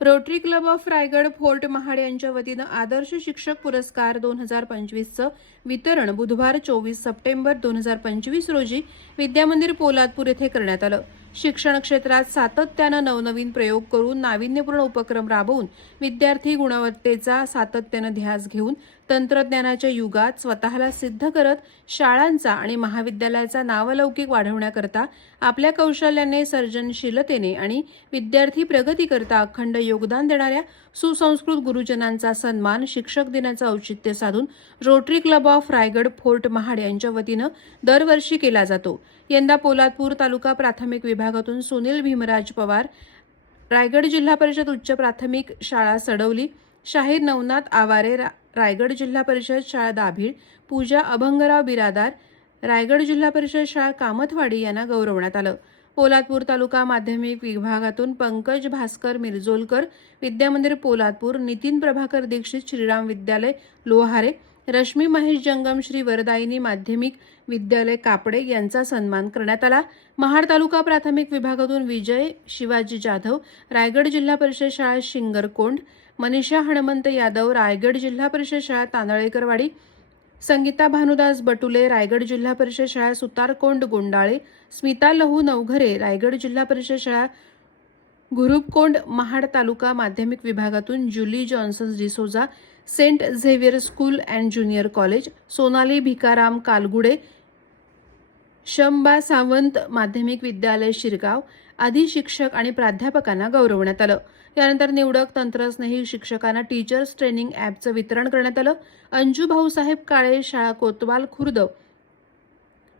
Rotary Club of Raigad Fort Mahad यांच्या वतीनं आदर्श शिक्षक पुरस्कार दोन हजार पंचवीसचं वितरण बुधवार चोवीस सप्टेंबर दोन हजार पंचवीस रोजी विद्यामंदिर पोलादपूर येथे करण्यात आलं. शिक्षण क्षेत्रात सातत्यानं नवनवीन प्रयोग करून नाविन्यपूर्ण उपक्रम राबवून विद्यार्थी गुणवत्तेचा सातत्यानं ध्यास घेऊन तंत्रज्ञानाच्या युगात स्वतःला सिद्ध करत शाळांचा आणि महाविद्यालयाचा नावलौकिक वाढवण्याकरता आपल्या कौशल्याने सर्जनशीलतेने आणि विद्यार्थी प्रगतीकरता अखंड योगदान देणाऱ्या सुसंस्कृत गुरुजनांचा सन्मान शिक्षक दिनाचं औचित्य साधून Rotary Club of Raigad Fort Mahad यांच्या वतीनं दरवर्षी केला जातो. यंदा पोलादपूर तालुका प्राथमिक विभागातून सुनील भीमराज पवार रायगड जिल्हा परिषद उच्च प्राथमिक शाळा सडवली शाहीर नवनाथ आवारे रायगड जिल्हा परिषद शाळा दाभिड पूजा अभंगराव बिरादार रायगड जिल्हा परिषद शाळा कामतवाडी यांना गौरवण्यात आलं. पोलादपूर तालुका माध्यमिक विभागातून पंकज भास्कर मिरजोलकर विद्यामंदिर पोलादपूर नितीन प्रभाकर दीक्षित श्रीराम विद्यालय लोहारे रश्मी महेश जंगम श्री वरदायिनी माध्यमिक विद्यालय कापडे यांचा सन्मान करण्यात आला. महाड तालुका प्राथमिक विभागातून विजय शिवाजी जाधव रायगड जिल्हा परिषद शाळा शिंगरकोंड मनीषा हणमंत यादव रायगड जिल्हा परिषद शाळा तांदळेकरवाडी संगीता भानुदास बटुले रायगड जिल्हा परिषद शाळा सुतारकोंड गोंडाळे स्मिता लहू नवघरे रायगड जिल्हा परिषद शाळा गुरुपकोंड महाड तालुका माध्यमिक विभागातून Julie Johnson D'Souza Saint Xavier School and Junior College Sonali Bhikaram Kalgude Shamba Sawant माध्यमिक विद्यालय शिरगाव आदी शिक्षक आणि प्राध्यापकांना गौरवण्यात आलं. त्यानंतर निवडक तंत्रस्नेही शिक्षकांना टीचर्स ट्रेनिंग ॲपचं वितरण करण्यात आलं. अंजू भाऊसाहेब काळे शाळा कोतवाल खुर्द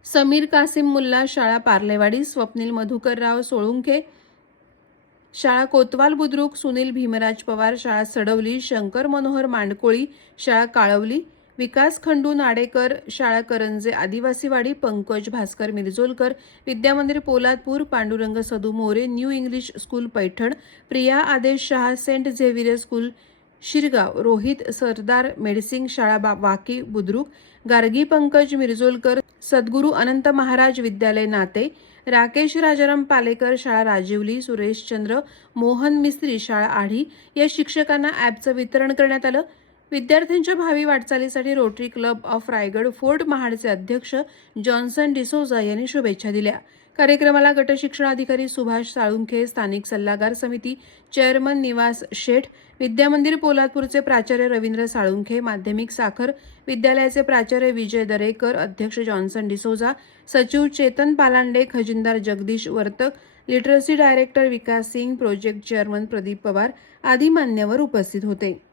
समीर कासिम मुल्ला शाळा पार्लेवाडी स्वप्नील मधुकरराव सोळुंखे शाळा कोतवाल बुद्रुक सुनील भीमराज पवार शाळा सडवली शंकर मनोहर मांडकोळी शाळा काळवली विकास खंडू नाडेकर शाळा करंजे आदिवासीवाडी पंकज भास्कर मिरजोलकर विद्यामंदिर Poladpur Pandurang Sadu More New English School Paithan Priya Adesh Shah Saint Xavier School Shirgaon Rohit Sardar Medsing शाळा बा- वाकी बुद्रुक गार्गी पंकज मिरजोलकर सद्गुरू अनंत महाराज विद्यालय नाते राकेश राजाराम पालेकर शाळा राजिवली सुरेशचंद्र मोहन मिस्त्री शाळा आढी या शिक्षकांना ॲपचं वितरण करण्यात आलं. विद्यार्थ्यांच्या भावी वाटचालीसाठी Rotary Club of Raigad Fort महाडचे अध्यक्ष जॉन्सन डिसोजा यांनी शुभेच्छा दिल्या. कार्यक्रमाला गटशिक्षणाधिकारी सुभाष साळुंखे स्थानिक सल्लागार समिती चेअरमन निवास शेठ विद्यामंदिर पोलादपूरचे प्राचार्य रवींद्र साळुंखे माध्यमिक साखर विद्यालयाचे प्राचार्य विजय दरेकर अध्यक्ष जॉन्सन डिसोजा सचिव Chetan Palande खजिनदार Jagdish Vartak literacy director Vikas Singh project chairman Pradeep Pawar आदी मान्यवर उपस्थित होते.